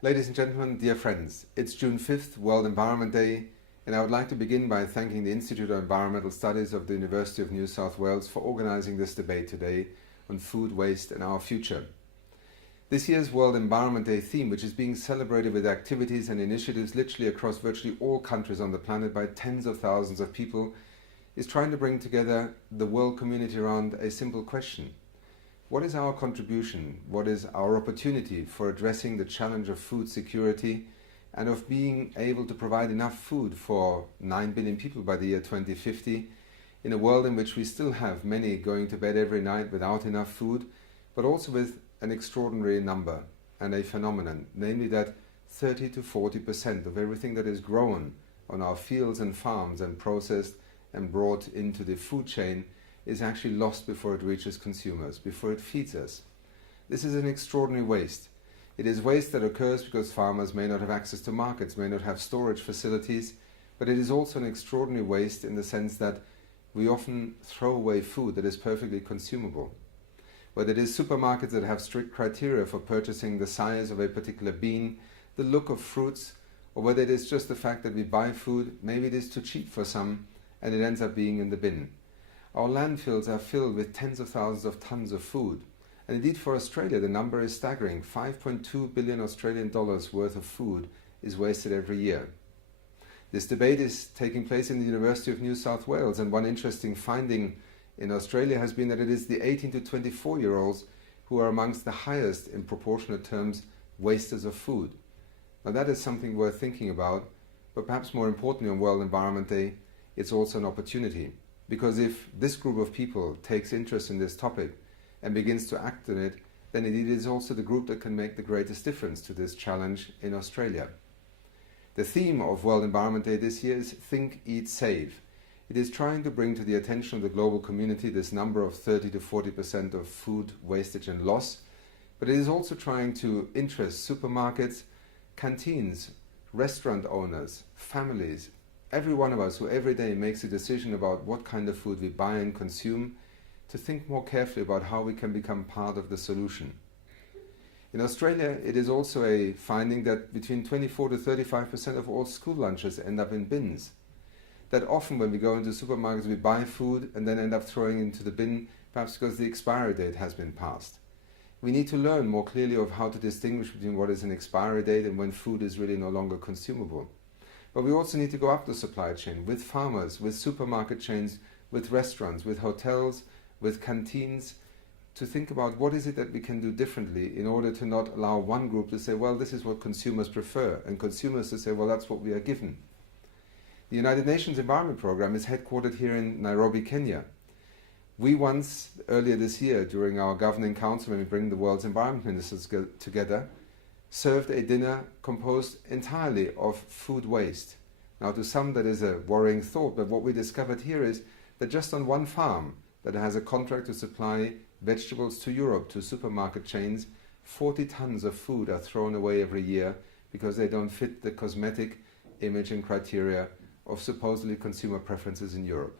Ladies and gentlemen, dear friends, it's June 5th, World Environment Day, and I would like to begin by thanking the Institute of Environmental Studies of the University of New South Wales for organizing this debate today on food waste and our future. This year's World Environment Day theme, which is being celebrated with activities and initiatives literally across virtually all countries on the planet by tens of thousands of people, is trying to bring together the world community around a simple question. What is our contribution? What is our opportunity for addressing the challenge of food security and of being able to provide enough food for 9 billion people by the year 2050 in a world in which we still have many going to bed every night without enough food, but also with an extraordinary number and a phenomenon, namely that 30 to 40% of everything that is grown on our fields and farms and processed and brought into the food chain is actually lost before it reaches consumers, before it feeds us. This is an extraordinary waste. It is waste that occurs because farmers may not have access to markets, may not have storage facilities, but it is also an extraordinary waste in the sense that we often throw away food that is perfectly consumable. Whether it is supermarkets that have strict criteria for purchasing the size of a particular bean, the look of fruits, or whether it is just the fact that we buy food, maybe it is too cheap for some, and it ends up being in the bin. Our landfills are filled with tens of thousands of tons of food. And indeed for Australia, the number is staggering. 5.2 billion Australian dollars worth of food is wasted every year. This debate is taking place in the University of New South Wales, and one interesting finding in Australia has been that it is the 18 to 24-year-olds who are amongst the highest in proportionate terms wasters of food. Now that is something worth thinking about, but perhaps more importantly on World Environment Day, it's also an opportunity. Because if this group of people takes interest in this topic and begins to act on it, then it is also the group that can make the greatest difference to this challenge in Australia. The theme of World Environment Day this year is Think, Eat, Save. It is trying to bring to the attention of the global community this number of 30 to 40% of food wastage and loss, but it is also trying to interest supermarkets, canteens, restaurant owners, families, every one of us who every day makes a decision about what kind of food we buy and consume, to think more carefully about how we can become part of the solution. In Australia, it is also a finding that between 24 to 35% of all school lunches end up in bins. That often when we go into supermarkets we buy food and then end up throwing it into the bin, perhaps because the expiry date has been passed. We need to learn more clearly of how to distinguish between what is an expiry date and when food is really no longer consumable. But we also need to go up the supply chain with farmers, with supermarket chains, with restaurants, with hotels, with canteens, to think about what is it that we can do differently in order to not allow one group to say, well, this is what consumers prefer, and consumers to say, well, that's what we are given. The United Nations Environment Programme is headquartered here in Nairobi, Kenya. We once, earlier this year, during our governing council, when we bring the world's environment ministers together, served a dinner composed entirely of food waste. Now to some that is a worrying thought, but what we discovered here is that just on one farm that has a contract to supply vegetables to Europe, to supermarket chains, 40 tons of food are thrown away every year because they don't fit the cosmetic image and criteria of supposedly consumer preferences in Europe.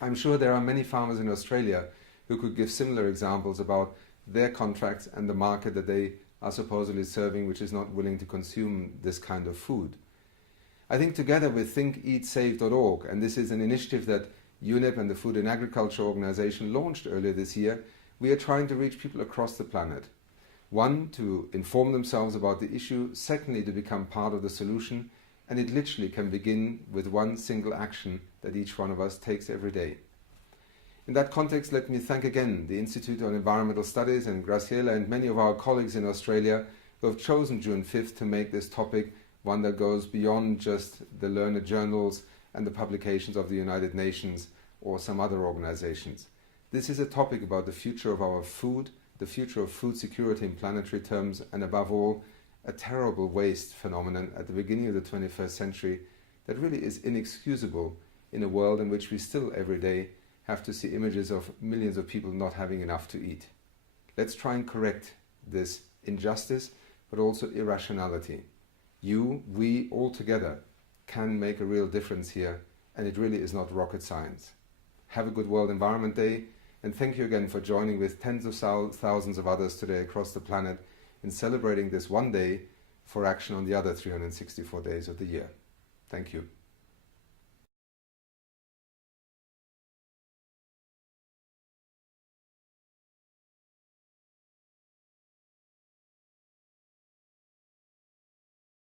I'm sure there are many farmers in Australia who could give similar examples about their contracts and the market that they are supposedly serving, which is not willing to consume this kind of food. I think together with thinkeatsave.org, and this is an initiative that UNEP and the Food and Agriculture Organization launched earlier this year, we are trying to reach people across the planet. One, to inform themselves about the issue, secondly, to become part of the solution, and it literally can begin with one single action that each one of us takes every day. In that context, let me thank again the Institute on Environmental Studies and Graciela and many of our colleagues in Australia who have chosen June 5th to make this topic one that goes beyond just the learned journals and the publications of the United Nations or some other organizations. This is a topic about the future of our food, the future of food security in planetary terms, and above all, a terrible waste phenomenon at the beginning of the 21st century that really is inexcusable in a world in which we still every day have to see images of millions of people not having enough to eat. Let's try and correct this injustice, but also irrationality. You, we, all together can make a real difference here, and it really is not rocket science. Have a good World Environment Day, and thank you again for joining with tens of thousands of others today across the planet in celebrating this one day for action on the other 364 days of the year. Thank you.